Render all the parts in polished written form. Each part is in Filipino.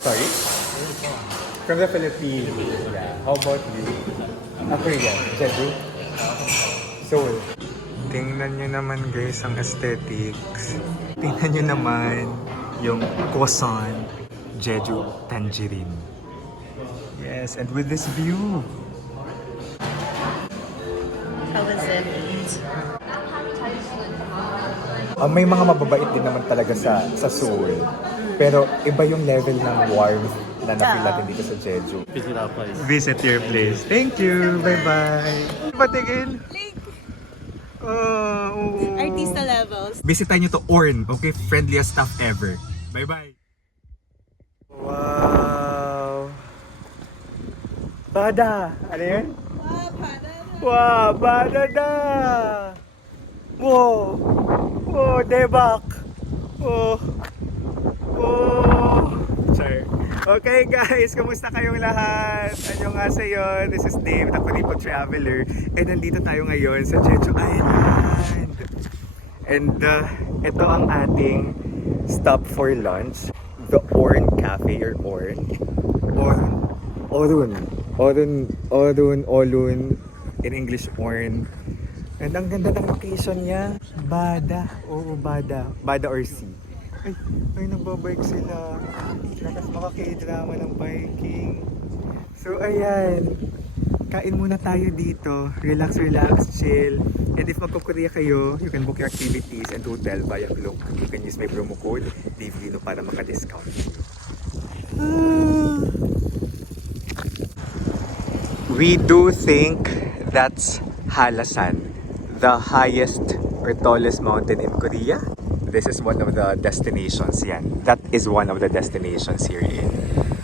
Sorry? From the Philippines. Yeah. How about you? Korean. Jeju? Seoul. Tingnan nyo naman guys ang aesthetics. Tingnan nyo naman yung Kosan Jeju Tangerine. Yes, and with this view. How was it? May mga mababait din naman talaga sa Seoul. Pero iba yung level ng warmth na na-feel natin dito sa Jeju. Visit our place. Visit your place. Thank you. Bye-bye. Patingin. Oh. Artista levels. Bisitahin nyo to Orn. Okay? Friendliest staff ever. Bye-bye. Wow. Bada. Ano yun? Wow, bada na. Wow. Oh, debak. Oh. Oh. Sorry. Okay guys, kamusta kayong lahat? Anyo nga sa'yo? This is Dave, the Kunipo Traveler. And nandito tayo ngayon sa Jeju Island. And ito ang ating stop for lunch. The Orn Cafe or Orn. Orun. In English, Orn. And ang ganda ng location niya. Bada. Oo, Bada. Bada or sea. Ay, nagbabike sila. Lakas makaka-drama ng biking. So, ayan. Kain muna tayo dito. Relax, chill. And if magko-Korea kayo, you can book your activities and hotel via Klook. You can use my promo code, DVLino, para maka-discount. We do think that's Halasan, the highest or tallest mountain in Korea. This is one of the destinations yan. That is one of the destinations here in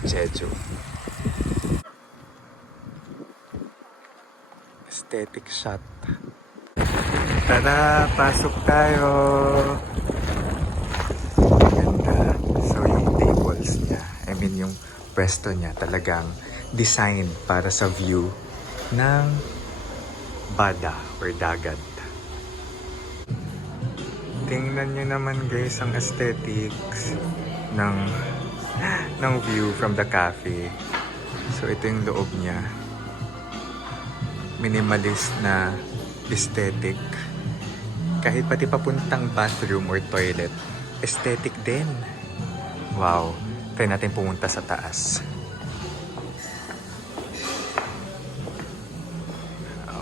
Jeju. Aesthetic shot. Tara, pasok tayo. Ganda. So yung tables niya, yung pwesto niya talagang designed para sa view ng Bada or dagat. Tingnan nyo naman guys ang aesthetics ng view from the cafe. So ito yung loob niya. Minimalist na aesthetic. Kahit pati papuntang bathroom or toilet, aesthetic din. Wow. Try natin pumunta sa taas.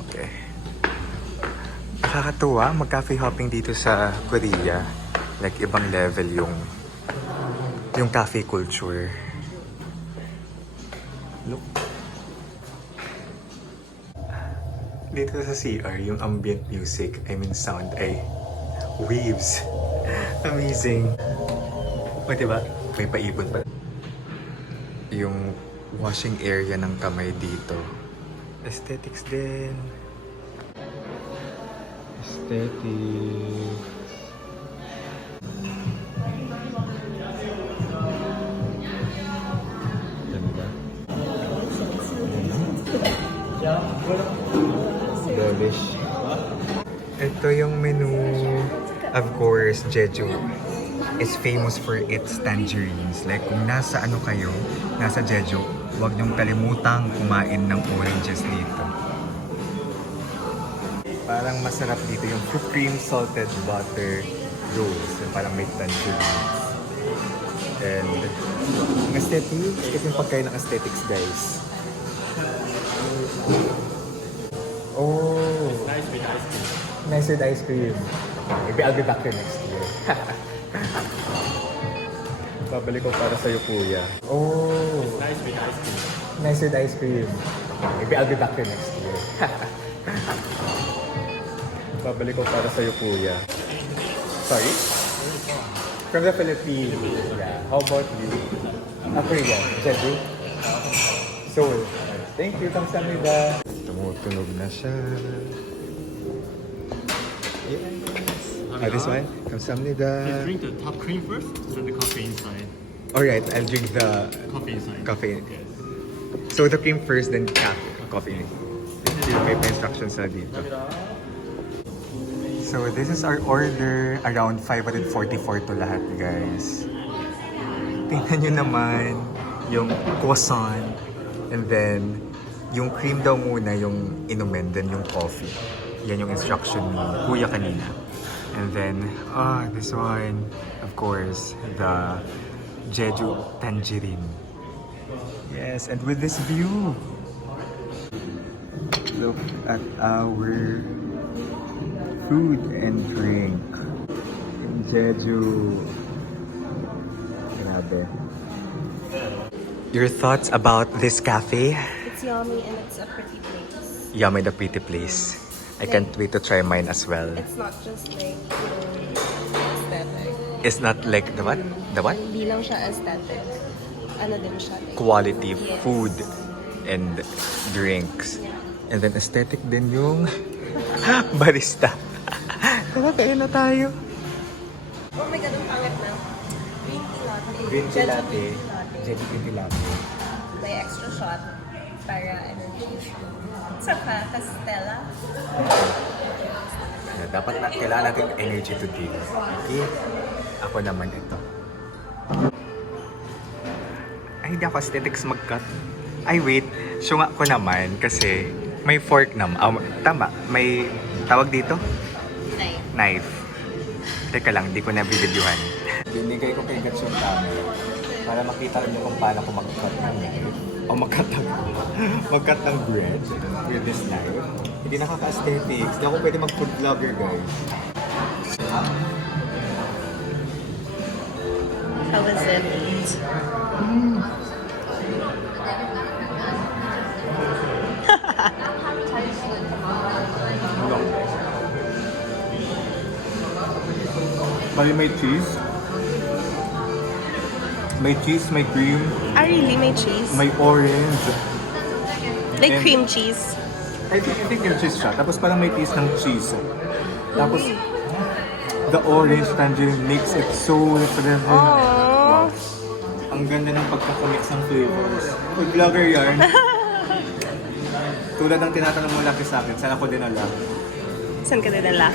Okay. Nakakatuwa mag-cafe hopping dito sa Korea. Like ibang level yung cafe culture. Look. Dito sa CR, yung ambient music, sound ay waves. Amazing. O diba? May paibon pa. Yung washing area ng kamay dito. Aesthetics din. Aesthetic. Ganda. Delish. Ito yung menu. Of course, Jeju is famous for its tangerines. Like kung nasa kayo, nasa Jeju, huwag niyong kalimutang kumain ng oranges dito. Parang masarap dito yung cream salted butter rolls. Yung parang may tangerines. And aesthetics, kasi yung pagkain ng aesthetics guys. Oh! Nice with ice cream. Nice with ice cream. Maybe I'll be back here next year. Babalik ko para sa'yo kuya. Oh! Nice with ice cream. Nice with ice cream. Maybe I'll be back here next year. Babalik ko para sa'yo kuya. Sorry? From the Philippines. Yeah. How about you? Korean. Jeju? Seoul. Thank you. Kamsahamnida. Tumutunog na siya. Yes. This one? Kamsahamnida. Please drink the top cream first, then the coffee inside. Alright, I'll drink the Coffee inside. coffee. Yes. So the cream first, then coffee. May instructions na dito. So this is our order. Around 544 to lahat guys. Tingnan nyo naman. yung croissant, and then yung cream daw muna yung inumin, then yung coffee. Yan yung instruction ni Kuya kanina. And then, this one, of course, the Jeju Tangerine. Yes, and with this view, look at our food and drink in Jeju. Grabe. Your thoughts about this cafe? It's yummy and it's a pretty place. Yummy, the pretty place. I can't wait to try mine as well. It's not just like, aesthetic. It's not like the what? The what? Hindi lang siya aesthetic. Ano din siya? Like, Quality yes. food and drinks. And then aesthetic din yung barista. Tara, kain na tayo. Oh my God, ang pangit na. Green tea latte. Green tea Jeju latte. green tea latte. Jeju green tea latte. May extra shot para energy. Saka, Castella. Dapat na, kailangan natin energy today. Okay? Ako naman ito. Ay, hindi ako aesthetics mag-cut. Ay, wait. Syunga ko naman kasi may fork naman. Tama. May tawag dito? Knife. Knife. Teka lang, di ko na videohan. Binigay ko kay Gats yung camera para makita niyo kung paano ko mag-cut ng knife. O mag-cut ng bread with this knife. Hindi nakaka-aesthetics. Hindi ako pwede mag-food vlogger, guys. How was it? Bali may cheese. May cheese, may cream, Ah, really? May cheese? may orange. Like And- cream cheese? I think yung cheese siya. Tapos parang may taste ng cheese. Tapos the orange tangerine makes it so different. Aww. Ang ganda ng pagkakamix ng flavors. Food vlogger yarn. Tulad ng tinatanong mo laki sa akin, saan ako dinala? Saan ka dinala?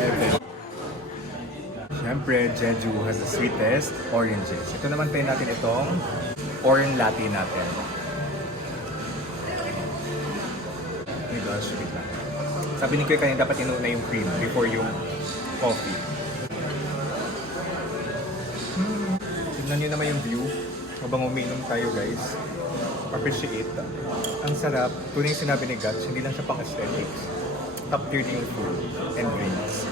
Siyempre, Jeju has the sweetest oranges. Ito naman tayo natin itong orange latte natin. Oh my gosh, wait lang. Sabi ni Kuya kanina dapat inuna yung cream before yung coffee. Tignan nyo naman yung view. Habang uminom tayo guys. Appreciate. Ang sarap. Tunay yung sinabi ni Gats, hindi lang siya pang aesthetics. Top tier din yung food and drinks.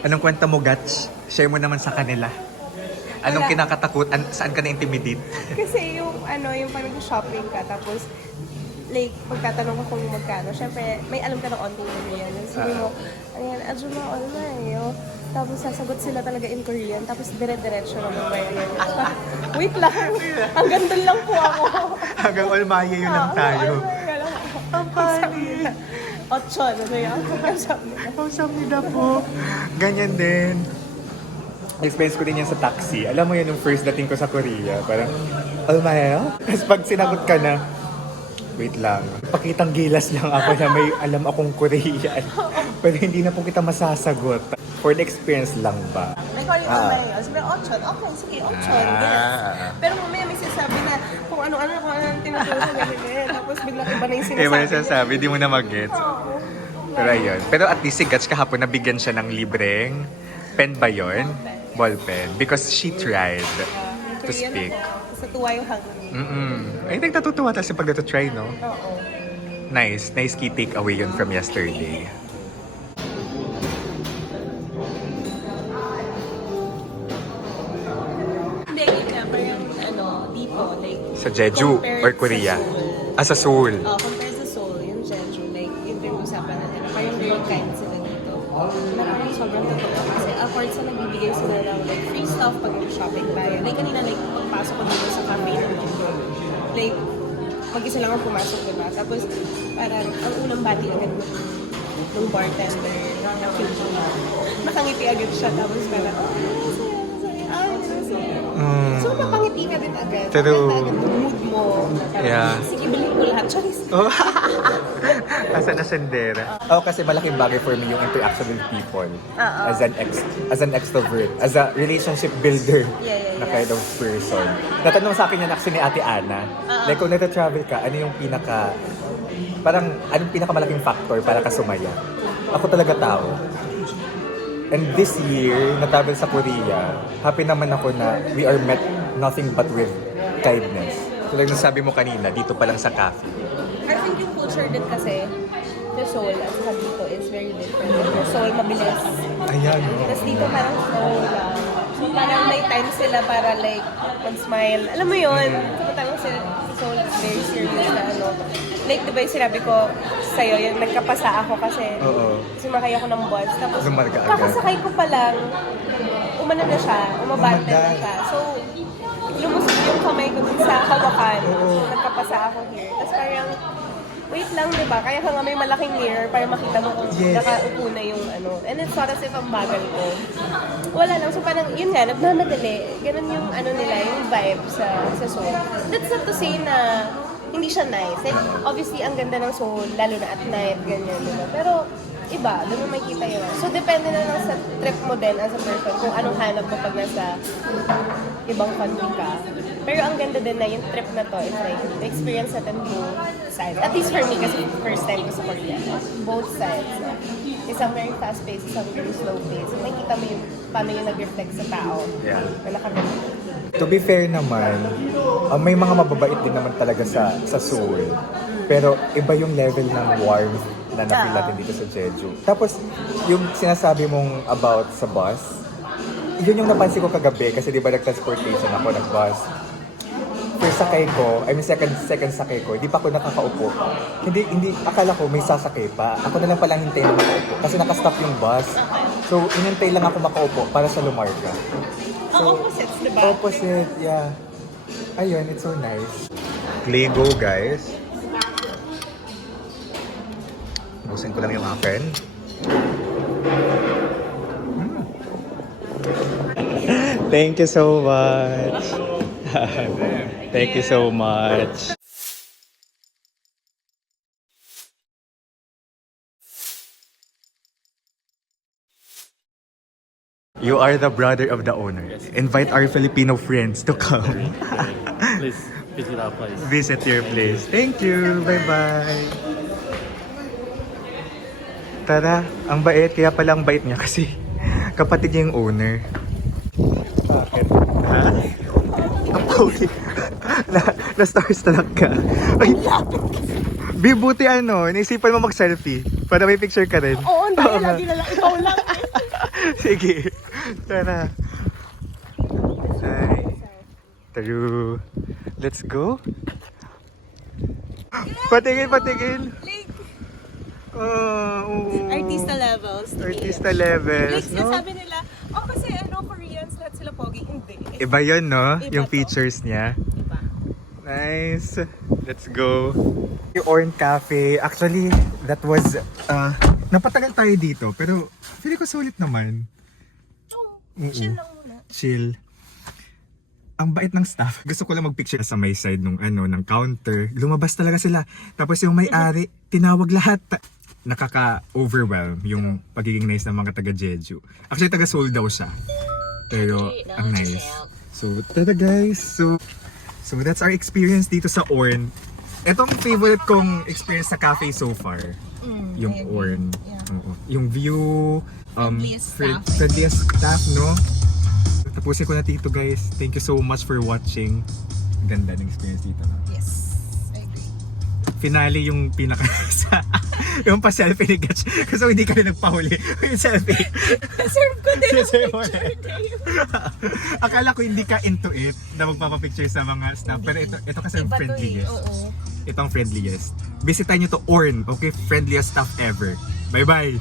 Anong kwenta mo, Gats? Share mo naman sa kanila. Anong Wala. kinakatakutan? Saan ka na-intimidate? Kasi yung pag nag-shopping ka, tapos like, pagtatanong ko kung magkano, syempre, may alam ka ng onting Korean. Sabi mo, ayan, ajuma online, yo. Tapos sasagot sila talaga in Korean, tapos dire-diretso naman ba yun? Wait lang, hanggang doon lang po ako. Hanggang Olmaya yun lang tayo. Ang funny. Ocho, ano na yan? Sabi nila. Kausap nila po. Ganyan din. Experience ko din yan sa taxi. Alam mo yan yung first dating ko sa Korea. Parang, Olmaya? Tapos pag sinagot ka na, wait lang. Pakitang gilas lang ako na may alam akong Korean. Pero hindi na po kita masasagot. For the experience lang ba? May call yung online. Sabi ko, Ochon. Okay, sige, Ochon. Yes. Pero mamaya may sinasabi na kung ano-ano, kung ano ang tinuturo, ganyan. Tapos biglang iba na yung sinasabi. Iba na sinasabi, di mo na mag-gets. Oo. Pero ayun. Pero at least si Gats kahapon nabigyan siya ng libreng pen ba yun? Ballpen. Because she tried to Korean speak. ako. Sa tuwa yung hangin. I think natutuwa tayo sa pag-try, no? Oo. Nice. Nice key takeaway yun from yesterday. Hindi, yun parang dito, like, Sa Jeju compared or Korea? sa Seoul. Ah, sa Seoul. Compared sa Seoul, yung Jeju, like, yun yung usapan natin. Parang very kind sila dito. Na parang sobrang totoo. Kasi upwards sa nagbibigay sila ng like, free stuff pag shopping tayo. Like, kanina, like, pagpasok ko dito sa cafe naman. Like, mag-isa lang ako pumasok, diba? Tapos, parang, ang unang bati agad ng bartender, nakangiti agad siya. Tapos parang, masaya. So, mapangiti ka din agad. True. Maganda agad yung mood mo. Parang, Yeah. sige, bilhin ko lahat. Charis. Oh. Asa na sendera. Oh, kasi malaking bagay for me yung interaction with people. As an extrovert, as a relationship builder Yeah. na kind of person. Natanong sa akin yan actually ni Ate Ana. Like kung nagta-travel ka, ano yung anong pinakamalaking factor para ka sumaya? Ako talaga tao. And this year, na-travel sa Korea, happy naman ako na we are met nothing but with kindness. Tulad ng sabi mo kanina, dito pa lang sa cafe. I think yung culture din kasi, the Seoul at saka dito is very different. The Seoul mabilis. Ayan. Tapos dito parang slow lang. So parang may time sila para like mag-smile. Alam mo yun, tumatang sila sa Seoul very serious na ano. Like diba yung sinabi ko sa'yo, yung nagkapasa ako kasi sumakay ako ng bus. Tapos Lumarga agad. kakasakay ko pa lang, umano na siya, umabante na siya. So lumusot yung kamay ko dun sa hawakan. So nagkapasa ako here. Tapos parang wait lang, di ba? Kaya ka nga may malaking mirror para makita mo kung nakaupo na yung ano. And it's not as if ang bagal ko. Wala lang. So parang, yun nga, nagmamadali. Ganun yung ano nila, yung vibe sa Seoul. That's not to say na hindi siya nice. Like, obviously, ang ganda ng Seoul, lalo na at night, ganyan, di ba? Pero, iba, doon mo makikita yun. So, depende na lang sa trip mo din as a person kung anong hanap mo pag nasa ibang country ka. Pero ang ganda din na yung trip na to is like, the experience natin both sides. At least for me, kasi first time ko sa Korea. Both sides. Isang very fast pace, isang very slow pace. So, makikita mo yung paano yung nag-reflect sa tao na nakarelate. To be fair naman, may mga mababait din naman talaga sa Seoul. Pero iba yung level ng warmth na na-feel natin dito sa Jeju. Tapos, yung sinasabi mong about sa bus, yun yung napansin ko kagabi kasi di ba nag-transportation ako, nag-bus. First sakay ko, second sakay ko, hindi pa ako nakakaupo. Hindi, akala ko may sasakay pa. Ako na lang palang hintay na makaupo kasi nakastop yung bus. So, inintay lang ako makaupo para sa Lumarga. So, Opposites, di ba? Opposite, yeah. Ayun, it's so nice. Play go, guys. Busin ko lang yung akin. Thank you so much. Thank you so much. You are the brother of the owner. Invite our Filipino friends to come. Please visit our place. Visit your place. Thank you. Bye-bye. Tara, ang bait. Kaya pala ang bait niya kasi kapatid niya yung owner. Bakit? Ha? Ang pogi. Na-starstruck ka. Ay, Bibuti naisipan mo mag-selfie para may picture ka rin. Oo, dahil lagi na lang. Ikaw lang. Sige. Tara. Hi. True. Let's go. Patingin. Artista levels. Artista levels, Like, sabi nila, kasi Koreans, lahat sila pogi. Hindi. Iba yun, no? Iba Yung to. features niya. Diba? Nice. Let's go. Yung Orn Cafe, actually, that was, napatagal tayo dito, pero feeling ko sulit naman. Chill lang muna. Chill. Ang bait ng staff. Gusto ko lang magpicture sa may side ng ng counter. Lumabas talaga sila. Tapos yung may-ari, tinawag lahat. Nakaka-overwhelm yung pagiging nice ng mga taga Jeju. Actually, taga Seoul daw siya. Pero, ang nice. So, tada guys. So that's our experience dito sa Orn. Itong favorite kong experience sa cafe so far. Yung Orn. Oo. Yung view, friendliest staff, no? Tapusin ko na dito guys. Thank you so much for watching. Ganda ng experience dito. No? Yes, I agree. Finale yung pinaka yung pa-selfie ni Gatch. Kasi hindi ka rin nagpahuli. Yung selfie. Deserve ko din ang Deserve mo picture, eh. Dave. Akala ko hindi ka into it na magpapapicture sa mga staff. Pero ito kasi yung Iba to friendliest. oo. Ito ang friendliest. Bisitahin nyo to Orn, okay? Friendliest staff ever. Bye-bye!